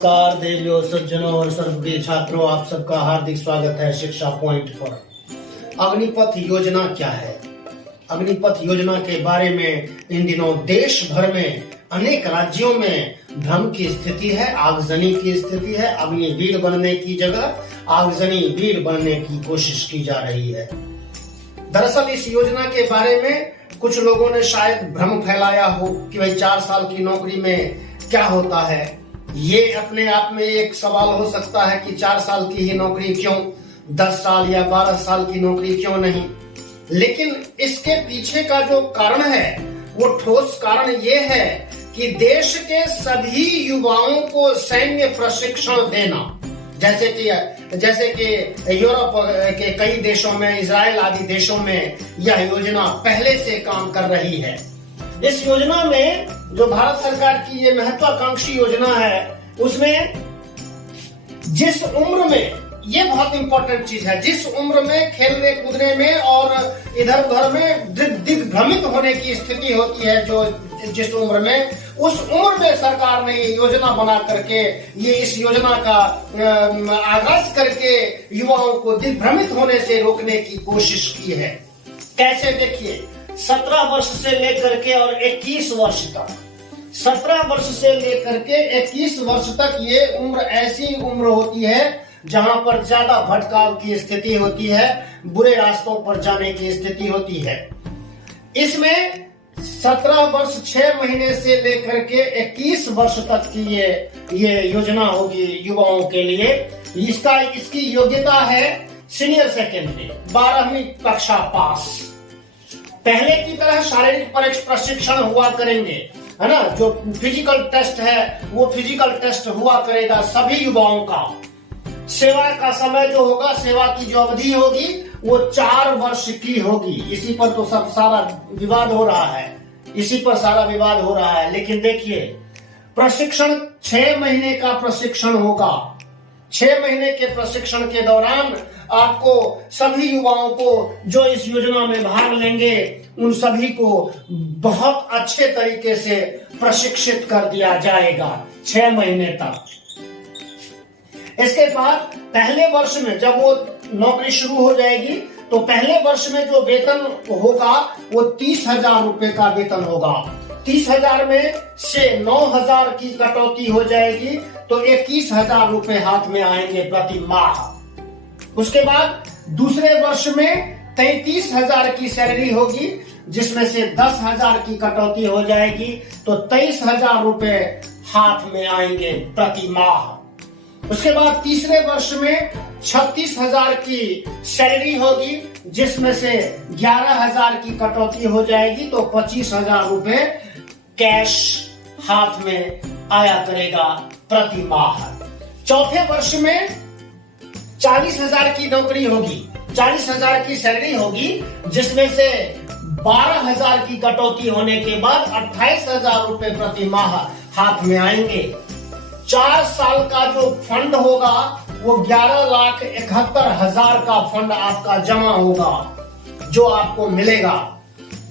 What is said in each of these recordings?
नमस्कार देवियों, सज्जनों और सर्वप्रिय छात्रों, आप सबका हार्दिक स्वागत है शिक्षा पॉइंट पर। अग्निपथ योजना क्या है? अग्निपथ योजना के बारे में इन दिनों देश भर में अनेक राज्यों में भ्रम की स्थिति है, आगजनी की स्थिति है। अग्निवीर बनने की जगह आगजनी वीर बनने की कोशिश की जा रही है। दरअसल इस योजना के बारे में कुछ लोगों ने शायद भ्रम फैलाया हो कि भाई 4 साल की नौकरी में क्या होता है। ये अपने आप में एक सवाल हो सकता है कि 4 साल की ही नौकरी क्यों, 10 साल या 12 साल की नौकरी क्यों नहीं। लेकिन इसके पीछे का जो कारण है वो ठोस कारण ये है कि देश के सभी युवाओं को सैन्य प्रशिक्षण देना, जैसे कि यूरोप के कई देशों में, इजराइल आदि देशों में यह योजना पहले से काम कर रही है। इस योजना में जो भारत सरकार की ये महत्वाकांक्षी योजना है, उसमें जिस उम्र में, ये बहुत इंपॉर्टेंट चीज है, जिस उम्र में खेलने कूदने में और इधर उधर में दिग्भ्रमित होने की स्थिति होती है, जो जिस उम्र में, उस उम्र में सरकार ने योजना बना करके इस योजना का आगाज करके युवाओं को दिग्भ्रमित होने से रोकने की कोशिश की है। कैसे? देखिए, 17 वर्ष से लेकर के और 21 वर्ष तक, 17 वर्ष से लेकर के 21 वर्ष तक ये उम्र ऐसी उम्र होती है जहां पर ज्यादा भटकाव की स्थिति होती है, बुरे रास्तों पर जाने की स्थिति होती है। इसमें 17 वर्ष 6 महीने से लेकर के 21 वर्ष तक की ये योजना होगी युवाओं के लिए। इसकी योग्यता है सीनियर सेकेंडरी, 12वीं कक्षा पास। पहले की तरह शारीरिक प्रशिक्षण हुआ करेंगे, है ना। जो फिजिकल टेस्ट है वो फिजिकल टेस्ट हुआ करेगा सभी युवाओं का। सेवा का समय जो होगा, सेवा की जो अवधि होगी वो 4 वर्ष की होगी। इसी पर तो सारा विवाद हो रहा है, लेकिन देखिए, प्रशिक्षण 6 महीने का प्रशिक्षण होगा। 6 महीने के प्रशिक्षण के दौरान आपको सभी युवाओं को जो इस योजना में भाग लेंगे उन सभी को बहुत अच्छे तरीके से प्रशिक्षित कर दिया जाएगा 6 महीने तक। इसके बाद पहले वर्ष में जब वो नौकरी शुरू हो जाएगी तो पहले वर्ष में जो वेतन होगा वो 30,000 रुपए का वेतन होगा। 30,000 में से 9,000 की कटौती हो जाएगी तो 21,000 रुपए हाथ में आएंगे प्रति माह। उसके बाद दूसरे वर्ष में 33,000 की सैलरी होगी, जिसमें से 10,000 की कटौती हो जाएगी तो 23,000 रुपए हाथ में आएंगे प्रति माह। उसके बाद तीसरे वर्ष में 36,000 की सैलरी होगी, जिसमें से 11,000 की कटौती हो जाएगी तो 25,000 रुपए कैश हाथ में आया करेगा प्रति माह। चौथे वर्ष में 40,000 की नौकरी होगी, 40,000 की सैलरी होगी, जिसमें से 12,000 की कटौती होने के बाद 28,000 रुपए प्रति माह हाथ में आएंगे। 4 साल का जो फंड होगा वो 11,71,000 का फंड आपका जमा होगा, जो आपको मिलेगा।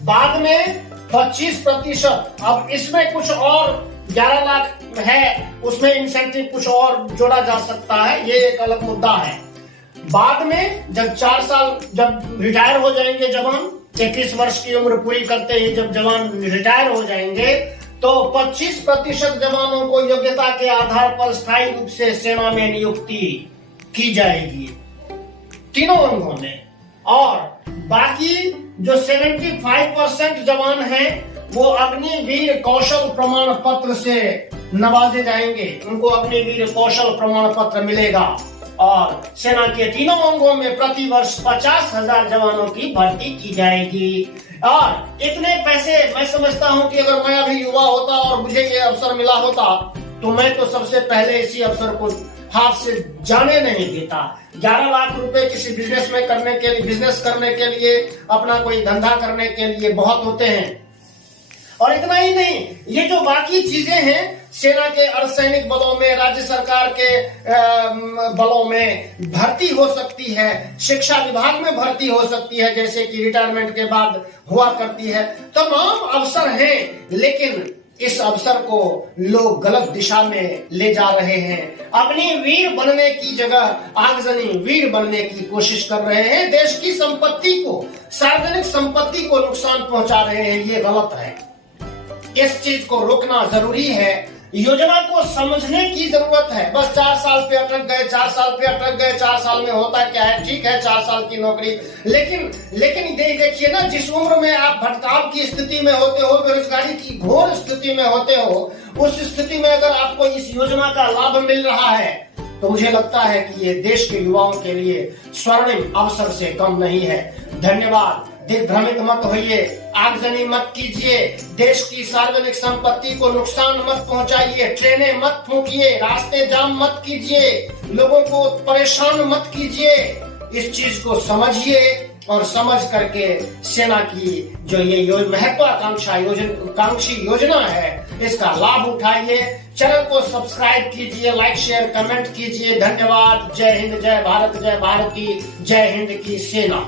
बाद में 25%, अब इसमें कुछ और 11 लाख है, उसमें इंसेंटिव कुछ और जोड़ा जा सकता है, ये एक अलग मुद्दा है। बाद में जब 4 साल जब रिटायर हो जाएंगे जवान, 21 वर्ष की उम्र पूरी करते ही जब जवान रिटायर हो जाएंगे तो 25% जवानों को योग्यता के आधार पर स्थायी रूप से सेना में नियुक्ति की जाएगी तीनों अंगों में। और बाकी जो 75% जवान हैं वो अग्निवीर कौशल प्रमाण पत्र से नवाजे जाएंगे, उनको अग्निवीर कौशल प्रमाण पत्र मिलेगा। और सेना के तीनों अंगों में प्रति वर्ष 50,000 जवानों की भर्ती की जाएगी। और इतने पैसे मैं समझता हूं कि अगर मैं अभी युवा होता और मुझे ये अवसर मिला होता तो मैं तो सबसे पहले इसी अवसर को हाथ से जाने नहीं देता। 11 लाख रुपए किसी बिजनेस करने के लिए, अपना कोई धंधा करने के लिए बहुत होते हैं। और इतना ही नहीं, ये जो बाकी चीजें हैं, सेना के अर्धसैनिक बलों में, राज्य सरकार के बलों में भर्ती हो सकती है, शिक्षा विभाग में भर्ती हो सकती है, जैसे कि रिटायरमेंट के बाद हुआ करती है, तमाम अवसर हैं। लेकिन इस अवसर को लोग गलत दिशा में ले जा रहे हैं। अपनी वीर बनने की जगह आगजनी वीर बनने की कोशिश कर रहे हैं। देश की संपत्ति को, सार्वजनिक संपत्ति को नुकसान पहुंचा रहे हैं। ये गलत है। इस चीज को रोकना जरूरी है। योजना को समझने की जरूरत है। बस 4 साल पे अटक गए, 4 साल पे अटक गए, 4 साल में होता क्या है? ठीक है 4 साल की नौकरी, लेकिन देखिए ना, जिस उम्र में आप भटकाव की स्थिति में होते हो, बेरोजगारी की घोर स्थिति में होते हो, उस स्थिति में अगर आपको इस योजना का लाभ मिल रहा है तो मुझे लगता है कि ये देश के युवाओं के लिए स्वर्णिम अवसर से कम नहीं है। धन्यवाद। दिग्भ्रमित मत होइए, आगजनी मत कीजिए, देश की सार्वजनिक संपत्ति को नुकसान मत पहुंचाइए, ट्रेनें मत फूंकिए, रास्ते जाम मत कीजिए, लोगों को परेशान मत कीजिए। इस चीज को समझिए और समझ करके सेना की जो ये महत्वाकांक्षी योजना है, इसका लाभ उठाइए। चैनल को सब्सक्राइब कीजिए, लाइक शेयर कमेंट कीजिए। धन्यवाद। जय हिंद, जय भारत, जय भारत की, जय हिंद की सेना।